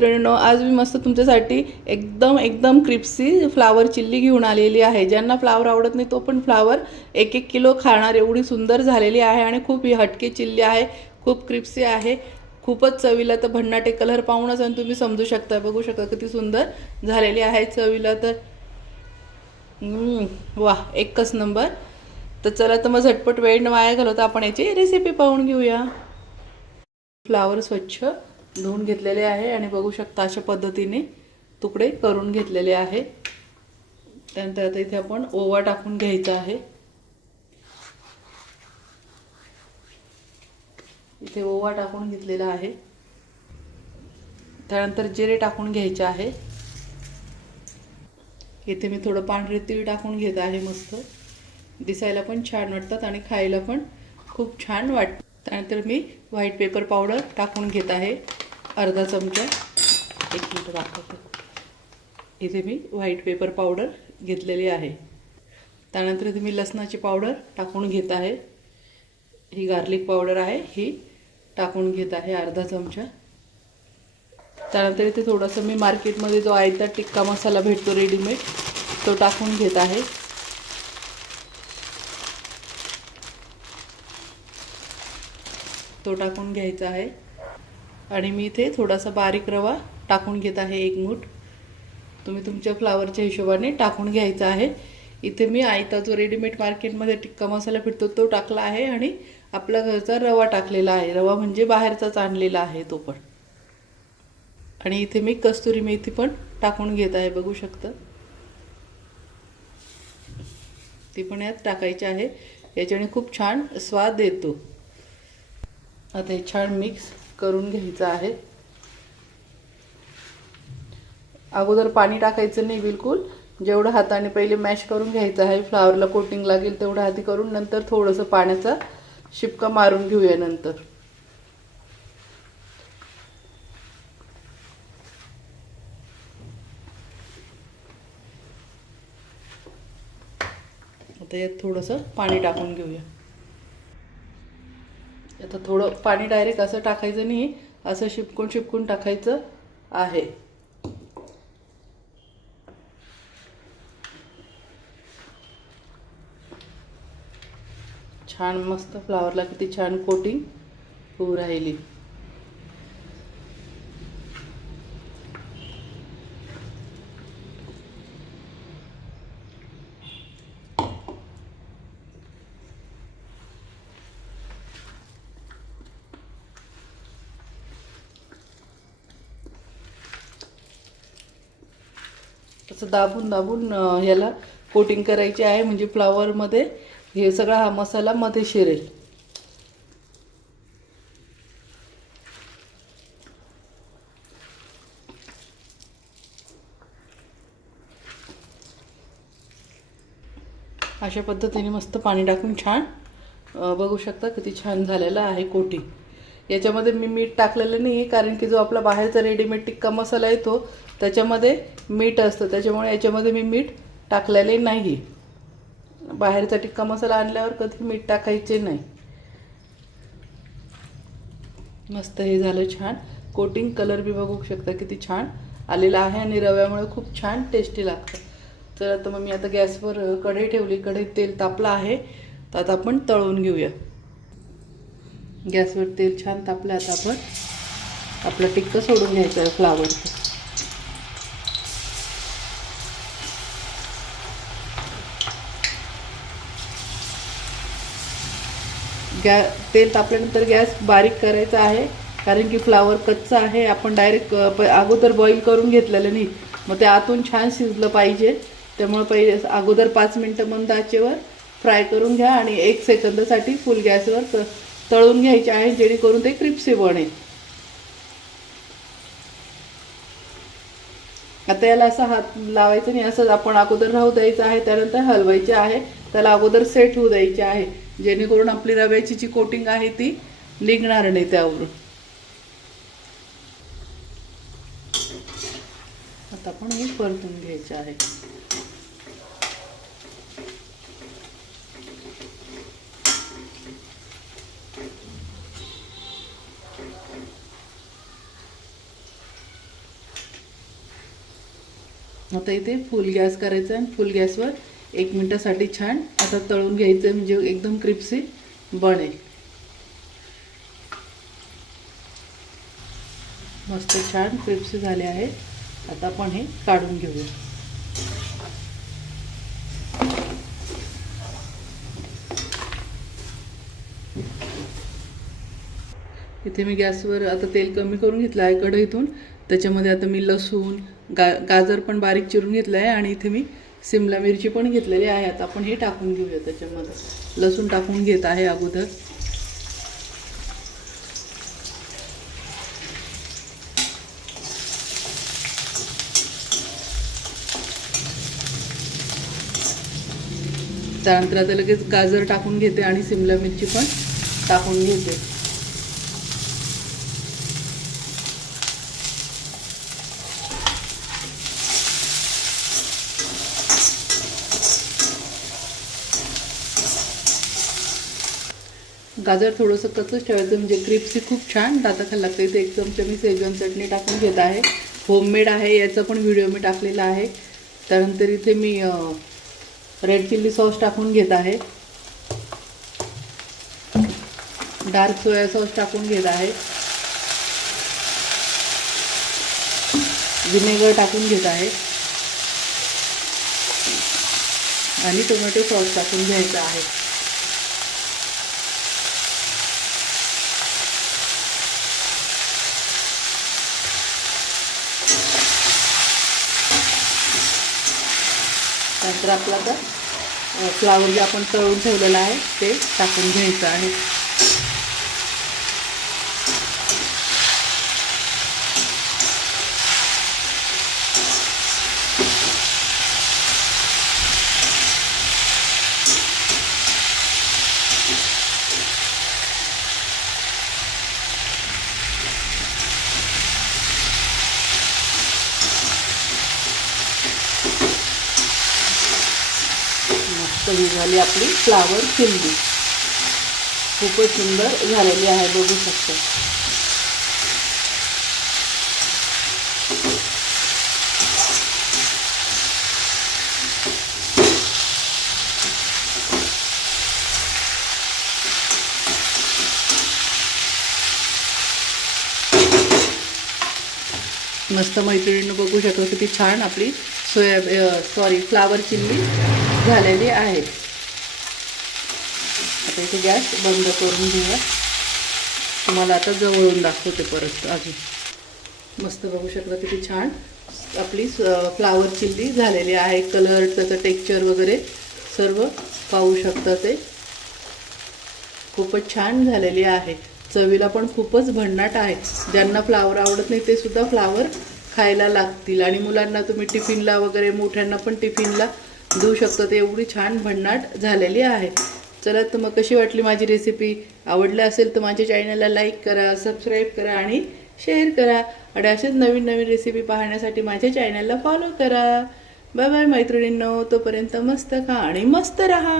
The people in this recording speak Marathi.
मित्रांनो, आज मी मस्त तुमच्यासाठी एकदम क्रिप्सी फ्लावर चिल्ली घेऊन आलेली आहे। ज्यांना फ्लावर आवडत नाही तो पण फ्लावर 1-1 किलो खाणार एवढी सुंदर झालेली आहे आणि खूप ही हटके चिल्ली आहे। खूप क्रिप्सी आहे, खूपच चवीला। तर भन्नाटे कलर पाहूनच आणि तुम्ही समजू शकता, बघू शकता किती सुंदर झालेली आहे चवीला। तर वाह, एकच नंबर। तर चला, तर मग झटपट वेळ न वाया घालवता आपण याची रेसिपी पाहून घेऊया। फ्लावर स्वच्छ धुवून घेतलेले आहे आणि बघू शकता अशा पद्धतीने तुकडे करून घेतलेले आहे। त्यानंतर आता इथे आपण ओवा टाकून घ्यायचा आहे। इथे ओवा टाकून घेतलेला आहे। त्यानंतर जिरे टाकून घ्यायचे आहे। इथे मी थोडं पांढरे तीळ टाकून घेत आहे। मस्त दिसायला पण छान वाटतात आणि खायला पण खूप छान वाटतं। त्यानंतर मी व्हाईट पेपर पावडर टाकून घेत आहे, अर्धा चमचा। 1 मिनिट दाखवते। इथे मी व्हाईट पेपर पावडर घेतलेली आहे। त्यानंतर इथे मी लसणाची पावडर टाकून घेत आहे। ही गार्लिक पावडर आहे, ही टाकून घेत आहे अर्धा चमचा। त्यानंतर इथे थोडासा मी मार्केटमध्ये जो आयता टिक्का मसाला भेटतो रेडीमेड, तो टाकून घेत आहे। तो टाकून घ्यायचा आहे आणि मी इथे थोडासा बारीक रवा टाकून घेत आहे, 1 मूठ। तुम्ही तुमच्या फ्लावरच्या हिशोबाने टाकून घ्यायचा आहे। इथे मी आयता जो रेडीमेड मार्केटमध्ये टिक्का मसाला भेटतो तो टाकला आहे आणि आपला घरचा रवा टाकलेला आहे। रवा म्हणजे बाहेरचाच आणलेला आहे तो पण। आणि इथे मी कस्तुरी मेथी पण टाकून घेत आहे, बघू शकता। ती पण यात टाकायची आहे, याच्याने खूप छान स्वाद येतो। आता हे छान मिक्स करून घ्यायचं आहे। अगोदर पाणी टाकायचं नाही बिलकुल, जेवढं हाताने पहिले मॅश करून घ्यायचं आहे, फ्लावरला कोटिंग लागेल तेवढं आधी करून नंतर थोडंसं पाण्याचा शिपका मारून घेऊया नंतर। आता यात थोडंसं पाणी टाकून घेऊया। आता थोडं पाणी डायरेक्ट असं टाकायचं नाही, असं शिपकून टाकायचं आहे। छान मस्त फ्लावरला किती छान कोटिंग होऊ राहिली। असं दाबून ह्याला कोटिंग करायची आहे, म्हणजे फ्लावरमध्ये हे सगळा हा मसाला मध्ये शिरेल। अशा पद्धतीने मस्त पाणी टाकून छान बघू शकता किती छान झालेला आहे कोटिंग। याच्यामध्ये मी मीठ टाकलेलं नाही, कारण की जो आपला बाहेरचा रेडीमेड टिक्का मसाला येतो त्याच्यामध्ये मीठ असतं, त्याच्यामुळे याच्यामध्ये मी मीठ टाकलेले नाही। बाहेरचा टिक्का मसाला आणल्यावर कधी मीठ टाकायचे नाही। मस्त हे झालं छान कोटिंग। कलर बी बघू शकता किती छान आलेला आहे आणि रव्यामुळे खूप छान टेस्टी लागतं। तर आता मग मी आता गॅसवर कढई ठेवली, कढईत तेल तापलं आहे, तर आता आपण तळून घेऊया। गॅसवर तेल छान तापलं, आता आपण आपलं टिक्का सोडून घ्यायचं आहे फ्लावरचं। तेल तापल्यानंतर गॅस बारीक करायचा आहे, कारण की फ्लावर कच्चा आहे। आपण डायरेक्ट अगोदर बॉईल करून घेतलेलं नाही, मग ते आतून छान शिजलं पाहिजे। त्यामुळे पहिले अगोदर 5 मिनिटं मंद आचेवर फ्राय करून घ्या आणि 1 सेकंदासाठी फुल गॅसवर तळून घ्यायचे आहे, जेणेकरून ते क्रिप्सी बनेल। आता याला असं हात लावायचं नाही, असं आपण अगोदर राहू द्यायचं आहे, त्यानंतर हलवायचे आहे। त्याला अगोदर सेट होऊ द्यायचे आहे, जेणेकरून आपली रव्याची जी कोटिंग आहे ती निघणार नाही त्यावरून। आता आपण हे परतून घ्यायचे आहे। आता इथे फुल गॅस करायचा आहे. फुल गॅसवर 1 मिनिटासाठी छान आता तळून घ्यायचं, म्हणजे एकदम क्रिस्पी बनेल. मस्त छान क्रिस्पी झाले आहे. आता आपण हे काढून घेऊया. इथे मी गॅसवर आता तेल कमी करून घेतलं आहे कढईतून. त्याच्यामध्ये आता मी लसूण, गाजर पण बारीक चिरून घेतलं आहे आणि इथे मी सिमला मिरची पण घेतलेली आहे. आता आपण हे टाकून घेऊया. त्याच्यामध्ये लसूण टाकून घेत आहे अगोदर. त्यानंतर आता लगेच गाजर टाकून घेते आणि सिमला मिरची पण टाकून घेते. गाजर थोडंसं कच्चंच ठेवायचं, म्हणजे क्रिस्पी खूप छान दाताखाली लागतं. इथे 1 चमचा मी शेजवान चटणी टाकून घेत आहे. होममेड आहे, याचा पण व्हिडिओ मी टाकलेला आहे. त्यानंतर इथे मी रेड चिल्ली सॉस टाकून घेत आहे. डार्क सोया सॉस टाकून घेत आहे. व्हिनेगर टाकून घेत आहे आणि टोमॅटो सॉस टाकून घ्यायचा आहे. नंतर आपलं आता फ्लावर जे आपण तळून ठेवलेलं आहे ते टाकून घ्यायचं आहे. ही झाली आपली फ्लावर चिल्ली. खूपच सुंदर झालेली आहे, बघू शकतो. मस्त मैत्रिणींनो बघू शकतो किती छान आपली फ्लावर चिल्ली झालेली आहे. आता इथे गॅस बंद करून घेऊया. तुम्हाला आता जवळून दाखवते परत अजून. मस्त बघू शकता किती छान आपली फ्लावर चिल्ली झालेली आहे. कलर, त्याचं टेक्स्चर वगैरे सर्व पाहू शकता. ते खूपच छान झालेली आहे. चवीला पण खूपच भन्नाट आहे. ज्यांना फ्लावर आवडत नाही ते सुद्धा फ्लावर खायला लागतील. आणि मुलांना तुम्ही टिफिनला वगैरे, मोठ्यांना पण टिफिनला देऊ शकता. ते एवढी छान भन्नाट झालेली आहे. चला, तर मग कशी वाटली माझी रेसिपी? आवडली असेल तर माझ्या चॅनलला लाईक करा, सबस्क्राईब करा आणि शेअर करा. आणि असेच नवीन नवीन रेसिपी पाहण्यासाठी माझ्या चॅनलला फॉलो करा. बाय बाय मैत्रिणींनो. तोपर्यंत मस्त खा आणि मस्त रहा.